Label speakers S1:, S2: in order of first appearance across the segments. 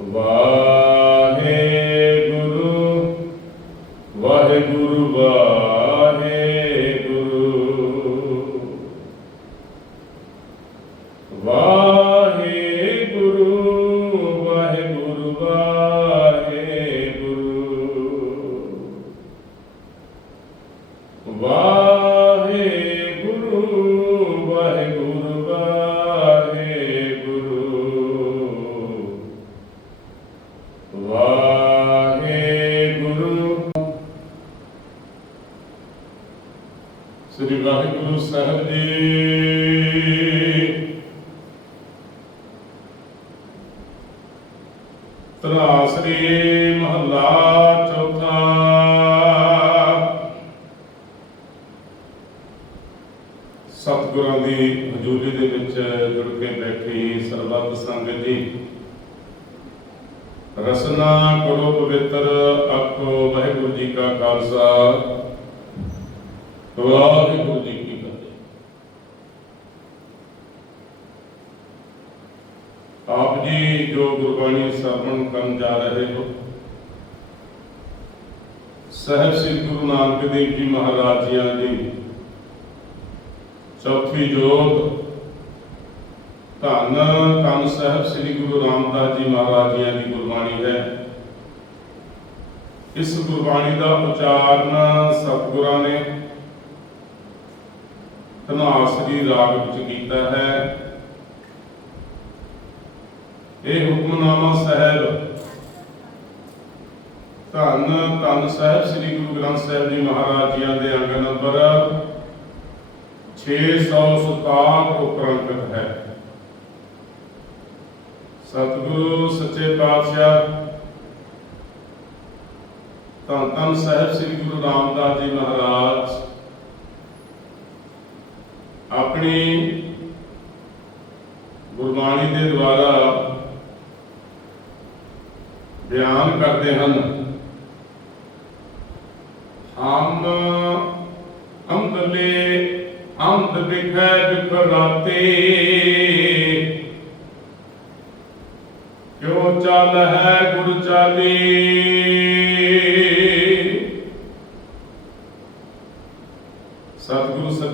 S1: Wow. ਸ੍ਰੀ ਵਾਹਿਗੁਰੂ ਸਾਹਿਬ ਜੀ। ਤਰਾਸਰੀ ਮਹੱਲਾ ਚੌਥਾ। ਸਤਿਗੁਰਾਂ ਦੀ ਹਜ਼ੂਰੀ ਦੇ ਵਿੱਚ ਜੁੜ ਕੇ ਬੈਠੀ ਸਰਬੱਤ ਸੰਗਤ ਜੀ। ਰਸਨਾ ਕਰੋ ਪਵਿੱਤਰ ਆਖੋ ਵਾਹਿਗੁਰੂ ਜੀ ਕਾ ਖਾਲਸਾ। ਵਾਹਿਗੁਰੂ ਜੀ ਕੀ ਫਤਿਹ ਆਪ ਜੀ ਜੋ ਗੁਰਬਾਣੀ ਸਰਵਣ ਕਰਨ ਜਾ ਰਹੇ ਹੋ, ਸਹਿਬ ਸ੍ਰੀ ਗੁਰੂ ਨਾਨਕ ਦੇਵ ਜੀ ਮਹਾਰਾਜ ਜੀਆਂ ਦੀ ਚੌਥੀ ਜੋਤ, ਧੰਨ ਧੰਨ ਸਾਹਿਬ ਸ੍ਰੀ ਗੁਰੂ ਰਾਮਦਾਸ ਜੀ ਮਹਾਰਾਜ ਜੀਆਂ ਦੀ ਗੁਰਬਾਣੀ ਹੈ। ਇਸ ਗੁਰਬਾਣੀ ਦਾ ਉਚਾਰਨ ਸਤਿਗੁਰਾਂ ਨੇ ਧਨਾਸਰੀ ਰਾਗ ਵਿੱਚ ਕੀਤਾ ਹੈ। ਇਹ ਹੁਕਮਨਾਮਾ ਸਾਹਿਬ। ਧੰਨ ਧੰਨ ਸਾਹਿਬ ਸ੍ਰੀ ਗੁਰੂ ਗ੍ਰੰਥ ਸਾਹਿਬ ਜੀ ਮਹਾਰਾਜ ਜੀਆਂ ਦੇ ਅੰਗ ਨੰਬਰ 667 ਉਪਰੰਕਤ ਹੈ। ਸਤਿਗੁਰੂ, ਸੱਚੇ ਪਾਤਸ਼ਾਹ, ਧੰਨ ਧੰਨ ਸਾਹਿਬ ਸ੍ਰੀ ਗੁਰੂ ਰਾਮਦਾਸ ਜੀ ਮਹਾਰਾਜ ਆਪਣੀ ਗੁਰਬਾਣੀ ਦੇ ਦੁਆਰਾ ਬਿਆਨ ਕਰਦੇ ਹਨ। ਹਮ ਅੰਦਲੇ ਅੰਧ ਬਿਖੈ ਬਿਖਰਾਤੇ ਕਿਉ ਚੱਲ ਹੈ ਗੁਰ ਚਾਲੀ?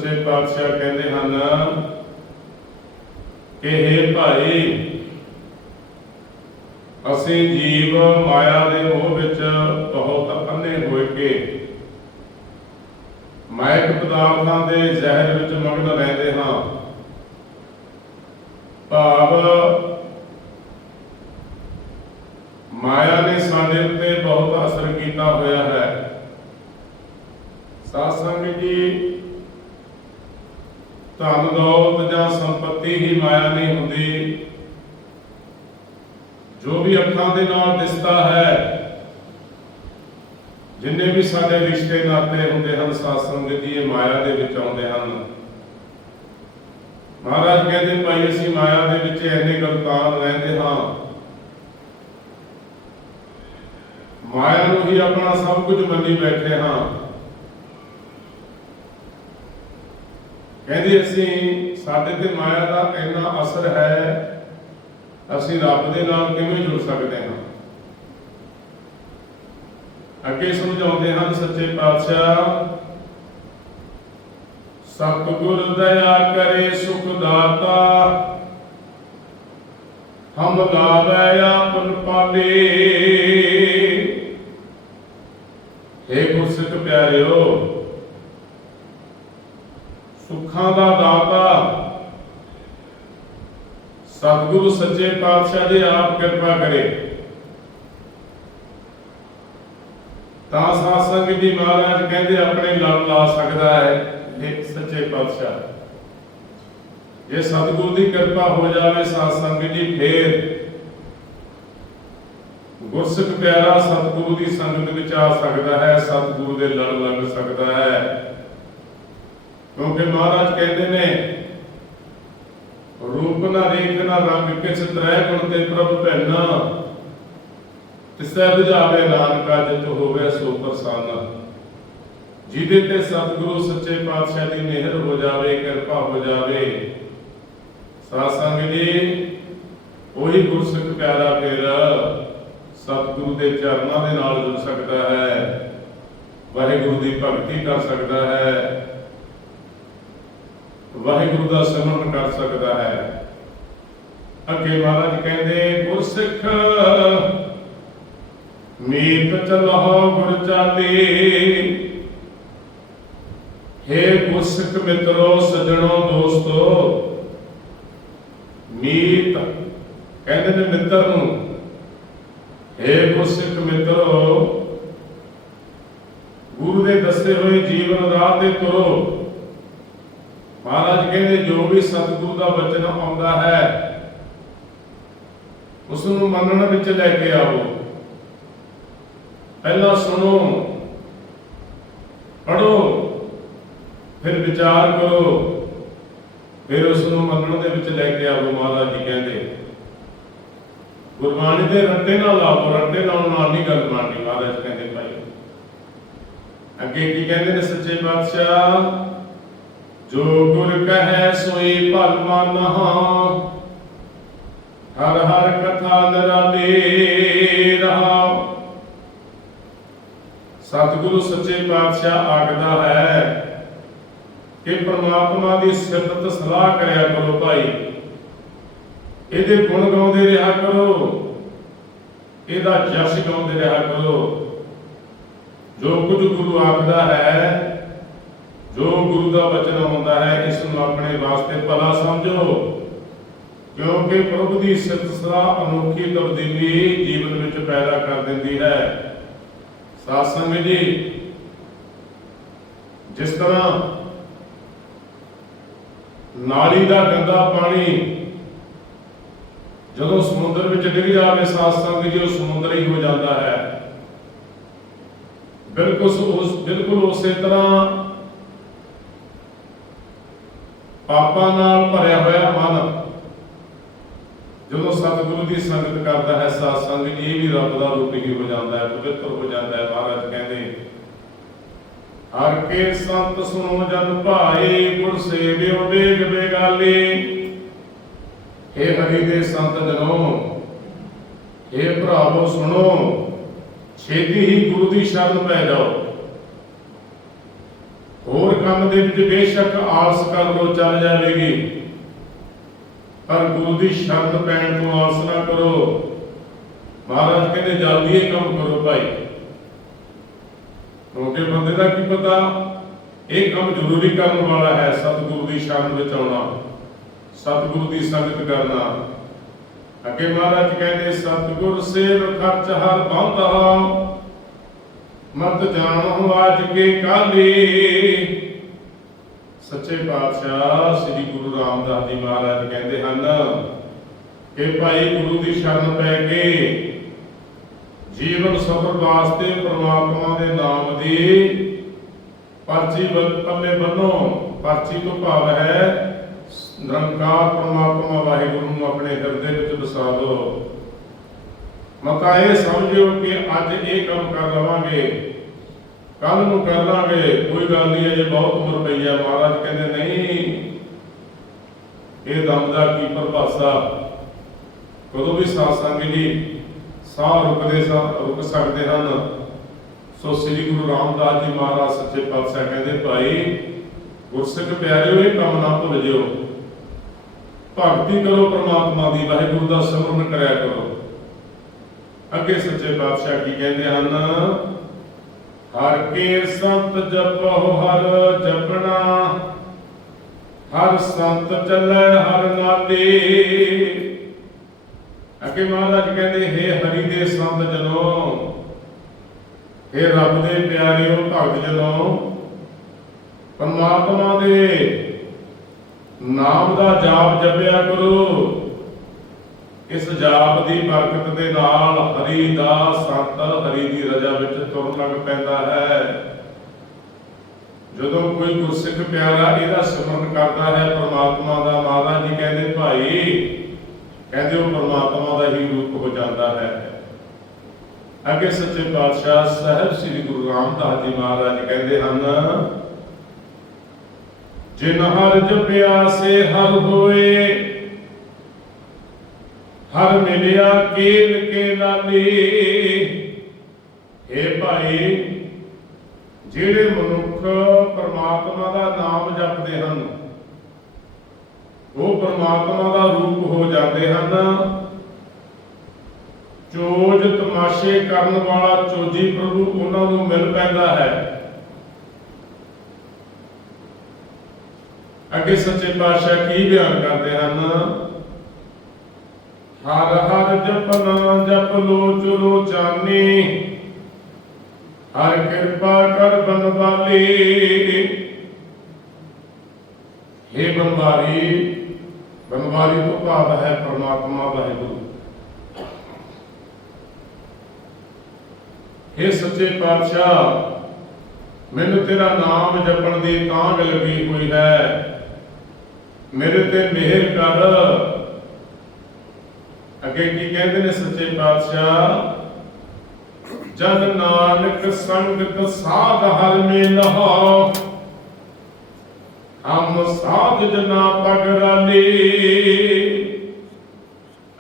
S1: ਸਤਿਗੁਰੂ ਪਾਤਸ਼ਾਹ ਕਹਿੰਦੇ ਹਨ ਕਿ हे ਭਾਈ, ਅਸੀਂ ਜੀਵ ਮਾਇਆ ਦੇ ਮੋਹ ਵਿੱਚ ਬਹੁਤ ਅੰਨੇ ਹੋਏ ਕੇ। ਮਾਇਕ ਪਦਾਰਥਾਂ ਦੇ ਜ਼ਹਿਰ ਵਿੱਚ ਮਗਨ ਰਹਿੰਦੇ ਹਾਂ ਭਾਵ ਮਾਇਆ ਨੇ ਸਾਡੇ ਉੱਤੇ ਬਹੁਤ ਅਸਰ ਕੀਤਾ ਹੋਇਆ ਹੈ ਸਾਧ ਸੰਗਤ ਜੀ ਧਨ ਦੌਲਤ ਜਾਂ ਸੰਪਤੀ ਹੀ ਮਾਇਆ ਨਹੀਂ ਹੁੰਦੀ। ਜੋ ਵੀ ਅੱਖਾਂ ਦੇ ਨਾਲ ਦਿਸਦਾ ਹੈ, ਜਿੰਨੇ ਵੀ ਸਾਡੇ ਰਿਸ਼ਤੇ ਨਾਤੇ ਹੁੰਦੇ ਹਨ ਸਾਧ ਸੰਗਤ ਜੀ ਇਹ ਮਾਇਆ ਦੇ ਵਿੱਚ ਆਉਂਦੇ ਹਨ। ਮਹਾਰਾਜ ਕਹਿੰਦੇ, ਭਾਈ, ਅਸੀਂ ਮਾਇਆ ਦੇ ਵਿੱਚ ਐਨੇ ਗਲਤਾਨ ਰਹਿੰਦੇ ਹਾਂ। ਮਾਇਆ ਨੂੰ ਹੀ ਆਪਣਾ ਸਭ ਕੁਝ ਮੰਨੀ ਬੈਠੇ ਹਾਂ। ਕਹਿੰਦੇ ਅਸੀਂ ਸਾਡੇ ਤੇ ਮਾਇਆ ਦਾ ਇੰਨਾ ਅਸਰ ਹੈ, ਅਸੀਂ ਰੱਬ ਦੇ ਨਾਲ ਕਿਵੇਂ ਜੁੜ ਸਕਦੇ ਹਾਂ? ਅੱਗੇ ਸਮਝਾਉਂਦੇ ਹਨ ਸੱਚੇ ਪਾਤਸ਼ਾਹ, ਸਤਿਗੁਰ ਦਇਆ ਕਰੇ ਸੁਖ ਦਾਤਾ, ਹਮ ਲਾਵੇ ਆਪਨ ਪਾਲੇ। ਏ ਗੁਰਸਿੱਖ ਪਿਆਰਿਓ, ਸੁੱਖਾਂ ਦਾ ਦਾਤਾ ਸਤਿਗੁਰੂ ਸੱਚੇ ਪਾਤਸ਼ਾਹ ਜੀ ਆਪ ਕਿਰਪਾ ਕਰੇ। ਤਾਂ ਸਾਧ ਸੰਗਤ ਜੀ ਮਹਾਰਾਜ ਕਹਿੰਦੇ ਆਪਣੇ ਲੜ ਲਾ ਸਕਦਾ ਹੈ, ਇਹ ਸੱਚੇ ਪਾਤਸ਼ਾਹ। ਜੇ ਸਤਿਗੁਰੂ ਦੀ ਕਿਰਪਾ ਹੋ ਜਾਵੇ ਸਾਧ ਸੰਗਤ ਜੀ, ਫੇਰ ਗੁਰਸਿੱਖ ਪਿਆਰਾ ਸਤਿਗੁਰੂ ਦੀ ਸੰਗਤ ਵਿੱਚ ਆ ਸਕਦਾ ਹੈ, ਸਤਿਗੁਰੂ ਦੇ ਲੜ ਲੱਗ ਸਕਦਾ ਹੈ। ਕਿਉਂਕਿ ਮਹਾਰਾਜ ਕਹਿੰਦੇ ਨੇ ਰੂਪ ਨਾ ਰੇਖ ਨਾ ਰੰਗ ਕਿਸ ਤਰ੍ਹਾਂ ਗੁਣ ਤੇ ਪ੍ਰਭ ਭੈਣਾ। ਤਿਸੈ ਬੁਝਾਵੇ ਨਾਨਕਾ, ਜਿਤ ਹੋਵੇ ਸੋ ਪ੍ਰਸੰਨ। ਜਿਹਦੇ ਤੇ ਸਤਿਗੁਰੂ ਸੱਚੇ ਪਾਤਸ਼ਾਹ ਦੀ ਮਿਹਰ ਹੋ ਜਾਵੇ, ਕਿਰਪਾ ਹੋ ਜਾਵੇ। ਸਾਧ ਸੰਗਤ ਜੀ, ਉਹੀ ਗੁਰਸਿੱਖ ਪਿਆਰਾ ਫਿਰ ਸਤਿਗੁਰੂ ਦੇ ਚਰਨਾਂ ਦੇ ਨਾਲ ਜੁੜ ਸਕਦਾ ਹੈ। ਵਾਹਿਗੁਰੂ ਦੀ ਭਗਤੀ ਕਰ ਸਕਦਾ ਹੈ। ਵਾਹਿਗੁਰੂ ਦਾ ਸਿਮਰਨ ਕਰ ਸਕਦਾ ਹੈ। ਅੱਗੇ ਮਹਾਰਾਜ ਕਹਿੰਦੇ, ਗੁਰਸਿੱਖ, ਮੀਤ ਚਲਹੁ ਗੁਰ ਚਾਲੀ। ਹੇ ਗੁਰਸਿੱਖ ਮਿੱਤਰੋ, ਸਜਣੋ, ਦੋਸਤੋ, ਮੀਤ ਕਹਿੰਦੇ ਨੇ ਮਿੱਤਰ ਨੂੰ, ਹੇ ਗੁਰਸਿੱਖ ਮਿੱਤਰੋ ਗੁਰੂ ਦੇ ਦੱਸੇ ਹੋਏ ਜੀਵਨ ਰਾਹ ਤੇ ਤੁਰੋ ਮਹਾਰਾਜ ਕਹਿੰਦੇ ਜੋ ਵੀ ਸਤਿਗੁਰੂ ਦਾ ਵਚਨ ਆਉਂਦਾ ਹੈ। ਉਸ ਨੂੰ ਮੰਨਣ ਵਿੱਚ ਲੈ ਕੇ ਆਓ। ਪਹਿਲਾਂ ਸੁਣੋ ਪੜੋ ਫਿਰ ਵਿਚਾਰ ਕਰੋ। ਫਿਰ ਉਸ ਨੂੰ ਮੰਨਣ ਦੇ ਵਿੱਚ ਲੈ ਕੇ ਆਓ ਮਹਾਰਾਜ ਜੀ ਕਹਿੰਦੇ। ਗੁਰਬਾਣੀ ਦੇ ਰੱਟੇ ਨਾਲ ਲਾਓ ਰੱਟੇ ਲਾਉਣ ਨਾਲ ਨਹੀਂ ਗੱਲ ਬਣਨੀ, ਮਹਾਰਾਜ ਕਹਿੰਦੇ ਭਾਈ। ਅੱਗੇ ਕੀ ਕਹਿੰਦੇ ਨੇ ਸੱਚੇ ਪਾਤਸ਼ਾਹ? ਜੋ ਗੁਰ ਕਹੈ ਸੋਈ ਭਲ ਹਰ ਹਰ ਕਥਾ ਨਿਰਾਲੇ ਰਹਾ। ਸਤਿਗੁਰੂ ਸੱਚੇ ਪਾਤਸ਼ਾਹ ਆਖਦਾ ਹੈ ਕਿ ਪ੍ਰਮਾਤਮਾ ਦੀ ਸਿਫਤ ਸਲਾਹ ਕਰਿਆ ਕਰੋ ਭਾਈ। ਇਹਦੇ ਗੁਣ ਗਾਉਂਦੇ ਰਿਹਾ ਕਰੋ। ਇਹਦਾ ਜਸ ਗਾਉਂਦੇ ਰਿਹਾ ਕਰੋ। ਜੋ ਕੁਝ ਗੁਰੂ ਆਖਦਾ ਹੈ ਜੋ ਗੁਰੂ ਦਾ ਬਚਨ ਹੁੰਦਾ ਹੈ ਇਸ ਨੂੰ ਆਪਣੇ ਵਾਸਤੇ ਭਲਾ ਸਮਝੋ। ਕਿਉਂਕਿ ਪ੍ਰਭੂ ਦੀ ਸਿਫਤ ਸਲਾਹ ਅਨੋਖੀ ਤਬਦੀਲੀ ਜੀਵਨ ਵਿੱਚ ਪੈਦਾ ਕਰ ਦਿੰਦੀ ਹੈ। ਸਾਧ ਜੀ, ਜਿਸ ਤਰ੍ਹਾਂ ਨਾਲੀ ਦਾ ਗੰਦਾ ਪਾਣੀ ਜਦੋਂ ਸਮੁੰਦਰ ਵਿੱਚ ਡਿੱਗ ਜਾਵੇ, ਸਾਧ ਜੀ, ਉਹ ਸਮੁੰਦਰ ਹੀ ਹੋ ਜਾਂਦਾ ਹੈ। ਬਿਲਕੁਲ ਉਸ ਬਿਲਕੁਲ ਉਸੇ ਤਰ੍ਹਾਂ ਪਾਪਾਂ ਨਾਲ ਭਰਿਆ ਹੋਇਆ ਮਨ। ਜਦੋਂ ਸਤਿਗੁਰੂ ਦੀ ਸੰਗਤ ਕਰਦਾ ਹੈ ਸਾਧ ਸੰਗਤ ਇਹ ਵੀ ਰੱਬ ਦਾ ਰੂਪ ਹੀ ਹੋ ਜਾਂਦਾ ਹੈ, ਪਵਿੱਤਰ ਹੋ ਜਾਂਦਾ ਹੈ, ਮਹਾਰਾਜ ਕਹਿੰਦੇ, ਹਰ ਕੇ ਸੰਤ ਸੁਣੋ ਜਨ ਭਾਏ ਗੁਰ ਸੇਵਿਓ ਵੇਗ ਬੇਗਾਲੀ। ਹੇ ਹਰੀ ਦੇ ਸੰਤ ਜਨੋ, ਹੇ ਭਰਾਵੋ ਸੁਣੋ, ਛੇਤੀ ਹੀ ਗੁਰੂ ਦੀ ਸ਼ਰਨ ਪੈ ਜਾਓ। ਹੋਰ ਕੰਮ ਦੇ ਵਿੱਚ ਬੇਸ਼ੱਕ ਆਲਸ ਕਰ ਲੋ ਚੱਲ ਜਾਵੇਗੀ। ਪਰ ਗੁਰੂ ਦੀ ਸ਼ਰਨ ਪੈਣ ਤੋਂ ਆਲਸ ਨਾ ਕਰੋ। ਮਹਾਰਾਜ ਕਹਿੰਦੇ, ਜਲਦੀ ਇਹ ਕੰਮ ਕਰੋ ਭਾਈ। ਕਿਉਂਕਿ ਬੰਦੇ ਦਾ ਕੀ ਪਤਾ? ਇਹ ਕੰਮ ਜ਼ਰੂਰੀ ਕਰਨ ਵਾਲਾ ਹੈ ਸਤਿਗੁਰੂ ਦੀ ਸ਼ਰਨ ਵਿੱਚ ਆਉਣਾ, ਸਤਿਗੁਰੂ ਦੀ ਸੰਗਤ ਕਰਨਾ। ਅੱਗੇ ਮਹਾਰਾਜ ਕਹਿੰਦੇ, ਸਤਿਗੁਰ ਸੇਵ ਖਰਚ ਹਰ ਬੰਦਾ ਮਤ ਜਾਣੋ ਅੱਜ ਕੇ ਕਾਲੀ। ਸੱਚੇ ਪਾਤਸ਼ਾਹ ਸ੍ਰੀ ਗੁਰੂ ਰਾਮਦਾਸ ਜੀ ਮਹਾਰਾਜ ਕਹਿੰਦੇ ਹਨ, ਕਿ ਭਾਈ ਗੁਰੂ ਦੀ ਸ਼ਰਨ ਪੈ ਕੇ ਜੀਵਨ ਸਫਰ ਵਾਸਤੇ ਪ੍ਰਮਾਤਮਾ ਦੇ ਨਾਮ ਦੀ ਪਰਚੀ ਪੱਲੇ ਬੰਨੋ। ਪਰਚੀ ਤੋਂ ਭਾਵ ਹੈ, ਨਿਰੰਕਾਰ ਪ੍ਰਮਾਤਮਾ ਵਾਹਿਗੁਰੂ ਨੂੰ ਆਪਣੇ ਹਿਰਦੇ ਵਿੱਚ ਵਸਾ ਲਓ। ਮਤਾ ਇਹ ਸਮਝਿਓ ਕਿ ਅੱਜ ਇਹ ਕੰਮ ਕਰ ਲਵਾਂਗੇ। ਕੱਲ ਨੂੰ ਕਰ ਲਾਂਗੇ। ਕੋਈ ਗੱਲ ਨਹੀਂ, ਅਜੇ ਬਹੁਤ ਉਮਰ ਪਈ ਆ। ਮਹਾਰਾਜ ਕਹਿੰਦੇ, ਨਹੀਂ, ਇਹ ਦਮ ਦਾ ਕੀ ਪ੍ਰਭਾਸਾ ਕਦੋਂ ਵੀ ਸਾਧ ਜੀ ਸਾਹ ਰੁਕਦੇ ਸਾਂ, ਰੁਕ ਸਕਦੇ ਹਨ। ਸੋ ਸ੍ਰੀ ਗੁਰੂ ਰਾਮਦਾਸ ਜੀ ਮਹਾਰਾਜ ਸੱਚੇ ਪਾਤਸ਼ਾਹ ਕਹਿੰਦੇ, ਭਾਈ, ਗੁਰਸਿੱਖ ਪਿਆਰਿਓ, ਇਹ ਕੰਮ ਨਾ ਭੁੱਲ ਜਿਓ। ਭਗਤੀ ਕਰੋ ਪ੍ਰਮਾਤਮਾ ਦੀ, ਵਾਹਿਗੁਰੂ ਦਾ ਸਿਮਰਨ ਕਰਿਆ ਕਰੋ। ਅੱਗੇ ਸੱਚੇ ਪਾਤਸ਼ਾਹ ਕੀ ਕਹਿੰਦੇ ਹਨ? ਹਰ ਕੇ ਸੰਤ ਜਪੋ ਹਰ ਜਪਣਾ, ਹਰ ਸੰਤ ਚੱਲੇ ਹਰ ਨਾਲੇ ਅੱਗੇ ਮਹਾਰਾਜ ਕਹਿੰਦੇ, ਹੇ ਹਰੀ ਦੇ ਸੰਤ ਜਨੋ, ਹੇ ਰੱਬ ਦੇ ਪਿਆਰਿਓ, ਭਗਤ ਜਨੋ, ਪਰਮਾਤਮਾ ਦੇ ਨਾਮ ਦਾ ਜਾਪ ਜਪਿਆ ਕਰੋ। ਇਸ ਜਾਪ ਦੀ ਬਰਕਤ ਦੇ ਨਾਲ ਹਰੀ ਦਾ ਸੰਤ ਹਰੀ ਦੀ ਰਜਾ ਵਿੱਚ ਤੁਰਨ ਲੱਗ ਪੈਂਦਾ ਹੈ। ਜਦੋਂ ਕੋਈ ਗੁਰਸਿੱਖ ਪਿਆਰਾ ਇਹਦਾ ਸਿਮਰਨ ਕਰਦਾ ਹੈ, ਪ੍ਰਮਾਤਮਾ ਦਾ ਮਾਤਾ ਜੀ ਕਹਿੰਦੇ, ਭਾਈ, ਕਹਿੰਦੇ, ਉਹ ਪ੍ਰਮਾਤਮਾ ਦਾ ਹੀ ਰੂਪ ਹੋ ਜਾਂਦਾ ਹੈ। ਅੱਗੇ ਸੱਚੇ ਪਾਤਸ਼ਾਹ ਸਾਹਿਬ ਸ੍ਰੀ ਗੁਰੂ ਰਾਮਦਾਸ ਜੀ ਮਹਾਰਾਜ ਕਹਿੰਦੇ ਹਨ ਜਿਨ ਹਰ ਜਪਿਆ ਸੇ ਹਰ ਹੋਏ ਹਰ ਮਿਲਿਆ ਕੀਲ ਕੇ ਲਾਲੀ ਏ ਭਾਈ, ਜਿਹੜੇ ਮਨੁੱਖ ਪਰਮਾਤਮਾ ਦਾ ਨਾਮ ਜਪਦੇ ਹਨ, ਉਹ ਪਰਮਾਤਮਾ ਦਾ ਰੂਪ ਹੋ ਜਾਂਦੇ ਹਨ। ਚੋਜ ਤਮਾਸ਼ੇ ਕਰਨ ਵਾਲਾ ਚੋਜੀ ਪ੍ਰਭੂ ਉਹਨਾਂ ਨੂੰ ਮਿਲ ਪੈਂਦਾ ਹੈ। ਅੱਗੇ ਸੱਚੇ ਪਾਤਸ਼ਾਹ ਕੀ ਬਿਆਨ ਕਰਦੇ ਹਨ? ਹਰ ਹਰ ਜਪਨਾ ਜਪ ਲੋ ਚਲੋ ਜਾਨੀ। ਹਰ ਕਿਰਪਾ ਕਰ ਬਨਵਾਲੀ हे ਬਨਵਾਰੀ ਬਨਵਾਰੀ ਤੋਂ ਭਾਵ ਹੈ ਪ੍ਰਮਾਤਮਾ ਵਾਹਿਗੁਰੂ। हे ਸੱਚੇ ਪਾਤਸ਼ਾਹ, ਮੈਨੂੰ ਤੇਰਾ ਨਾਮ ਜਪਣ ਦੀ ਤਾਂਘ ਲੱਗੀ ਹੋਈ ਹੈ। ਮੇਰੇ ਤੇ ਮਿਹਰ ਕਰ। ਅੱਗੇ ਕੀ ਕਹਿੰਦੇ ਨੇ ਸੱਚੇ ਪਾਤਸ਼ਾਹ? ਜਦ ਨਾਨਕ ਸੰਗਤ ਸਾਧ ਹਰ ਮਿਲਹੁ ਹਮ ਸਾਧ ਜਨਾ ਪਗਰਾਲੀ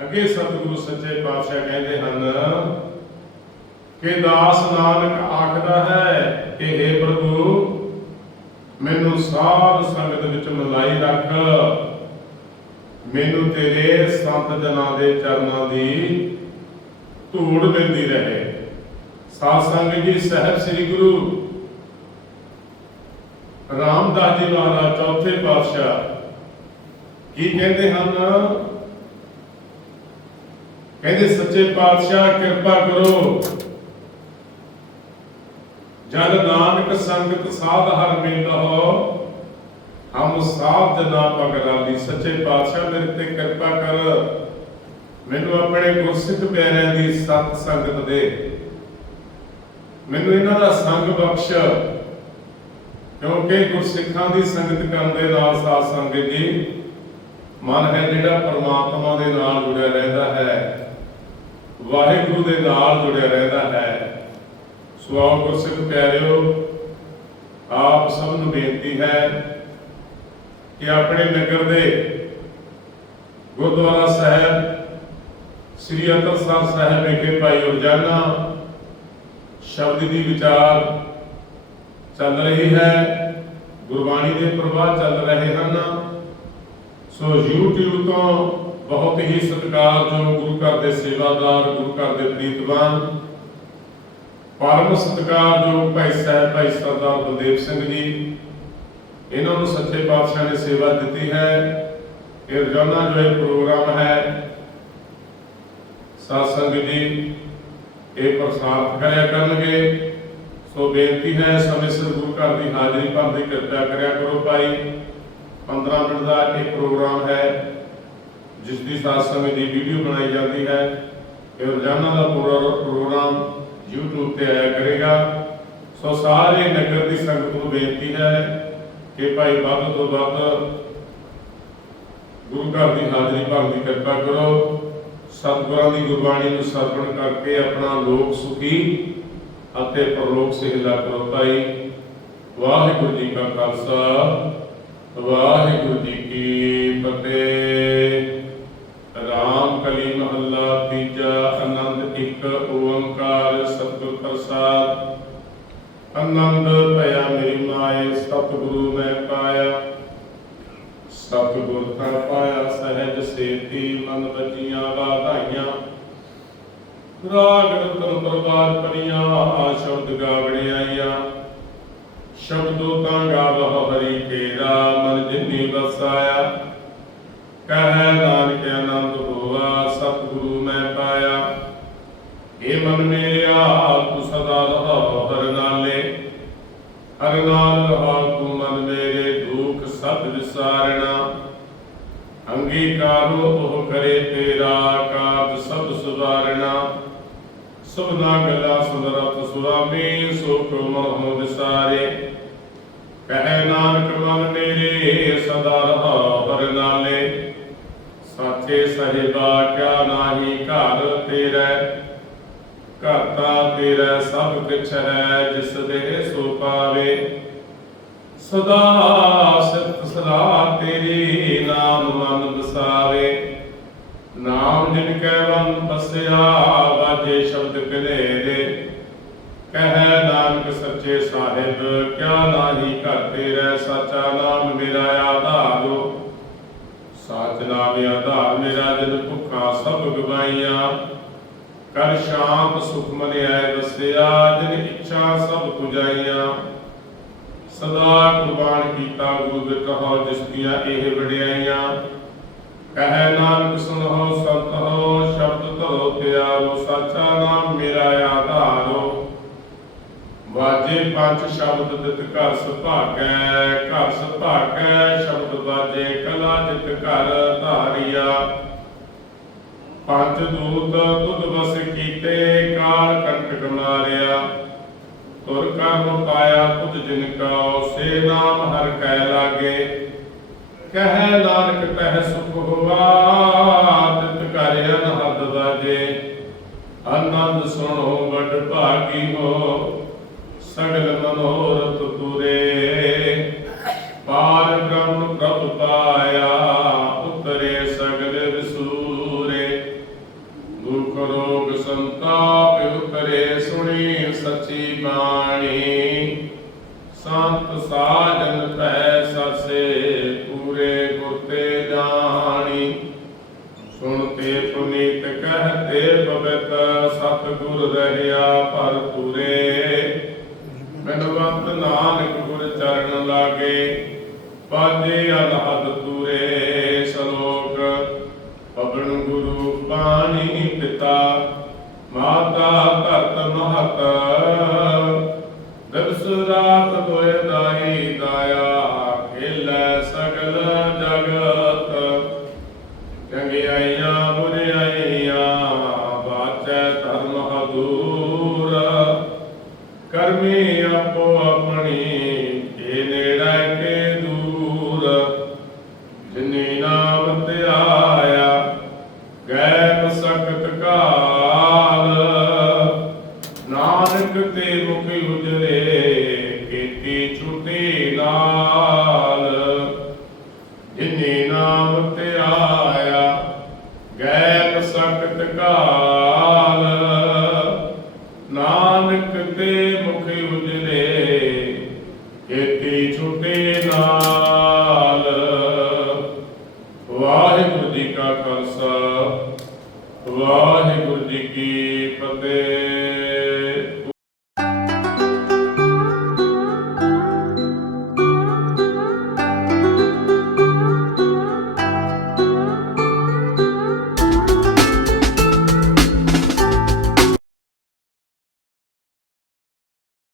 S1: ਅੱਗੇ ਸਤਿਗੁਰੂ ਸੱਚੇ ਪਾਤਸ਼ਾਹ ਕਹਿੰਦੇ ਹਨ, ਕਿ ਦਾਸ ਨਾਨਕ ਆਖਦਾ ਹੈ ਕਿ हे ਪ੍ਰਭੂ, ਮੈਨੂੰ ਸਾਧ ਸੰਗਤ ਵਿੱਚ ਮਲਾਈ ਰੱਖ। ਮੈਨੂੰ ਤੇਰੇ ਸੰਤ ਜਨਾਂ ਦੇ ਚਰਨਾਂ ਦੀ ਧੂੜ ਮਿਲਦੀ ਰਹੇ। ਸਾਧ ਸੰਗਤ ਜੀ, ਸਹਿਬ ਸ੍ਰੀ ਗੁਰੂ ਰਾਮਦਾਸ ਜੀ ਮਹਾਰਾਜ, ਚੌਥੇ ਪਾਤਸ਼ਾਹ, ਕੀ ਕਹਿੰਦੇ ਹਨ? ਕਹਿੰਦੇ, ਸੱਚੇ ਪਾਤਸ਼ਾਹ, ਕਿਰਪਾ ਕਰੋ। ਜਨ ਨਾਨਕ ਸੰਗਤ ਸਾਧ ਹਰ ਮਿਲਹੁ ਹਮ ਸਾਧ ਜਨਾ ਪਗਰਾਲੀ ਸੱਚੇ ਪਾਤਸ਼ਾਹ ਮੇਰੇ ਤੇ ਕਿਰਪਾ ਕਰ। ਮੈਨੂੰ ਆਪਣੇ ਗੁਰਸਿੱਖ ਪਿਆਰਿਆਂ ਦੀ ਸਤ ਸੰਗਤ ਦੇ। ਮੈਨੂੰ ਇਹਨਾਂ ਦਾ ਸੰਗ ਬਖਸ਼। ਕਿਉਂਕਿ ਗੁਰਸਿੱਖਾਂ ਦੀ ਸੰਗਤ ਕਰਨ ਦੇ ਨਾਲ ਸਾਧ ਸੰਗਤ ਜੀ, ਮਨ ਹੈ ਜਿਹੜਾ ਪਰਮਾਤਮਾ ਦੇ ਨਾਲ ਜੁੜਿਆ ਰਹਿੰਦਾ ਹੈ। ਵਾਹਿਗੁਰੂ ਦੇ ਨਾਲ ਜੁੜਿਆ ਰਹਿੰਦਾ ਹੈ। ਸੋ ਆਓ ਗੁਰਸਿੱਖ ਪਿਆਰਿਓ, ਆਪ ਸਭ ਨੂੰ ਬੇਨਤੀ ਹੈ ਕਿ ਆਪਣੇ ਨਗਰ ਦੇ ਗੁਰਦੁਆਰਾ ਸਾਹਿਬ, ਸ੍ਰੀ ਅੰਮ੍ਰਿਤਸਰ ਸਾਹਿਬ ਵਿਖੇ ਭਾਈ ਰੋਜ਼ਾਨਾ ਸ਼ਬਦ ਦੀ ਵਿਚਾਰ ਚੱਲ ਰਹੀ ਹੈ। ਗੁਰਬਾਣੀ ਦੇ ਪ੍ਰਵਾਹ ਚੱਲ ਰਹੇ ਹਨ। ਸੋ YouTube ਤੋਂ ਬਹੁਤ ਹੀ ਸਤਿਕਾਰਯੋਗ ਗੁਰੂ ਘਰ ਦੇ ਸੇਵਾਦਾਰ, ਗੁਰੂ ਘਰ ਦੇ ਪ੍ਰੀਤਵਾਨ, ਪਰਮ ਸਤਿਕਾਰਯੋਗ ਭਾਈ ਸਾਹਿਬ, ਭਾਈ ਸਰਦਾਰ ਬਲਦੇਵ ਸਿੰਘ ਜੀ ਇਹਨਾਂ ਨੂੰ ਸੱਚੇ ਪਾਤਸ਼ਾਹ ਨੇ ਸੇਵਾ ਦਿੱਤੀ ਹੈ। ਇਹ ਰੋਜ਼ਾਨਾ ਜੋ ਇਹ ਪ੍ਰੋਗਰਾਮ ਹੈ, ਸਾਧ ਸੰਗਤ ਜੀ, ਇਹ ਪ੍ਰਸਾਦ ਕਰਿਆ ਕਰਨਗੇ। ਸੋ ਬੇਨਤੀ ਹੈ, ਸਮੇਂ ਸਿਰ ਗੁਰੂ ਘਰ ਦੀ ਹਾਜ਼ਰੀ ਭਰ ਦੀ ਕਿਰਪਾ ਕਰਿਆ ਕਰੋ ਭਾਈ। 15 ਮਿੰਟ ਦਾ ਇਹ ਪ੍ਰੋਗਰਾਮ ਹੈ, ਜਿਸ ਦੀ ਸਾਧ ਸੰਗਤ ਦੀ ਵੀਡੀਓ ਬਣਾਈ ਜਾਂਦੀ ਹੈ। ਇਹ ਰੋਜ਼ਾਨਾ ਦਾ ਪੂਰਾ ਪ੍ਰੋਗਰਾਮ YouTube ਤੇ ਆਇਆ ਕਰੇਗਾ। ਸੋ ਸਾਰੇ ਨਗਰ ਦੀ ਸੰਗਤ ਨੂੰ ਬੇਨਤੀ ਹੈ ਕਿ ਭਾਈ ਵੱਧ ਤੋਂ ਵੱਧ ਗੁਰੂ ਘਰ ਦੀ ਹਾਜ਼ਰੀ ਭਰਨ ਦੀ ਕਿਰਪਾ ਕਰੋ। ਸਤਿਗੁਰਾਂ ਦੀ ਗੁਰਬਾਣੀ ਨੂੰ ਸਰਵਣ ਕਰਕੇ ਆਪਣਾ ਲੋਕ ਸੁਖੀ ਅਤੇ ਪਰਲੋਕ ਸਿਹਲਾ ਕਰੋ ਭਾਈ। ਵਾਹਿਗੁਰੂ ਜੀ ਕਾ ਖਾਲਸਾ, ਵਾਹਿਗੁਰੂ ਜੀ ਕੀ ਫਤਿਹ। ਰਾਮ ਕਲੀ ਮਹੱਲਾ ਤੀਜਾ, ਆਨੰਦ ਇੱਕ ਓੰਕਾਰ ਸਤਿਗੁਰ ਪ੍ਰਸਾਦ। ਆਨੰਦ ਭਇਆ ਸਤਿਗੁਰੂ ਮੈਂ ਪਾਇਆ ਸਤਿਗੁਰ ਤਾਂ ਪਾਇਆ ਸਹਿਜ ਸੇਤੀ, ਮਨ ਬਚੀਆਂ ਵਾਧਾਈਆਂ। ਰਾਗ ਰਤਨ ਪ੍ਰਵਾਦ ਪਰੀਆਂ ਸ਼ਬਦ ਗਾਵੜੇ ਆਈਆਂ। ਸ਼ਬਦੋ ਤਾਂ ਗਾਵਹ ਹਰੀ ਤੇਰਾ ਮਨ ਜਿਨੀ ਵਸਾਇਆ। ਕਹੈ ਨਾਨਕ ਆਨੰਦ ਹੋਆ ਸਤਿਗੁਰੂ ਮੈਂ ਪਾਇਆ ਏ ਮਨ ਮੇਰਿਆ, ਤੂੰ ਸਦਾ ਰਹਾ ਹਰ ਨਾਲੇ। ਹਰ ਨਾਲ ਰਹਾ ਅੰਗੀਕਾਰੋ ਉਹ ਕਰੇ ਤੇਰਾ ਕਾਜ ਸਭ ਸੁਧਾਰਣਾ। ਸਭਨਾ ਗੱਲਾਂ ਸੁੰਦਰਤ ਸੁਰਾਮੀ ਸੁਖ ਮਨੋ ਵਿਸਾਰੇ ਕਹਿ ਨਾਨਕ ਮਨ ਮੇਰੇ, ਸਦਾ ਰਹਾ ਹਰ ਨਾਲੇ। ਸਾਚੇ ਸਹਿਬਾ, ਕਿਆ ਨਾਹੀ ਘਰ ਤੇਰੇ। ਘਾਤਾ ਤੇਰਾ ਸਭ ਕਿਛ ਹੈ, ਜਿਸ ਦੇ ਸੋ ਪਾਵੇ। ਸਦਾ ਸਿਫਤ ਸਲਾਹ ਤੇਰੀ ਨਾਮ ਮਨ ਵਸਾਵੇ। ਨਾਮ ਜਿਨ ਕੈ ਵਨ ਬਸਿਆ ਵਾਜੇ ਸ਼ਬਦ ਕਲੇ ਕਹਿ ਨਾਨਕ ਸੱਚੇ ਸਾਹਿਬ, ਕਿਆ ਨਾਹੀ ਘਰ ਤੇਰਾ ਸੱਚਾ ਨਾਮ ਮੇਰਾ ਆਧਾਰੋ। ਸਾਚ ਨਾਮ ਆਧਾਰ ਮੇਰਾ ਜਿਨ ਭੁੱਖਾ ਸਭ ਗਵਾਈਆਂ। ਕਰ ਸ਼ਾਂਤ ਸੁਖ ਮਨਿਆ ਵਸਿਆ, ਜਿਨ ਇੱਛਾ ਸਭ ਪੁਜਾਈਆਂ। ਸਦਾ ਕੁਰਬਾਨ ਕੀਤਾ, ਗੁਰੂ ਦੇ ਕਹੋ ਜਿਸ ਦੀਆਂ ਇਹ ਵਡਿਆਈਆਂ। ਕਹਿ ਨਾਨਕ ਸੁਨੋ ਸੰਤ ਹੋ, ਸ਼ਬਦ ਧਰੋ ਤਿਆਰੋ ਸਾਚਾ ਨਾਮ ਮੇਰਾ ਆਧਾਰੋ। ਵਾਜੇ ਪੰਜ ਸ਼ਬਦ ਦਿਤ ਘਰ ਸੁਭਾਗੈ ਘਰ ਸੁਭਾਗੈ, ਸ਼ਬਦ ਵਾਜੇ ਕਲਾ ਜਿਤ ਘਰ ਧਾਰਿਆ। ਪੰਜ ਦੂਤ ਤੁਧ ਵਸ ਕੀਤੇ, ਕਾਲ ਕੰਟਕ ਮਾਰਿਆ। ਤੁਰ ਕਰਮ ਪਾਇਆ ਤੁਧ ਜਿਨ ਕਾ ਸੇ ਨਾਮ ਹਰ ਕੈ ਲਾਗੇ। ਕਹਿ ਨਾਨਕ ਤਹ ਸੁਖ ਹੋਆ, ਤਿਤ ਕਰ ਅਨਹਦ ਵਾਜੇ। ਆਨੰਦ ਸੁਣੋ ਵਡ ਭਾਗੀ ਹੋ, ਸਗਲ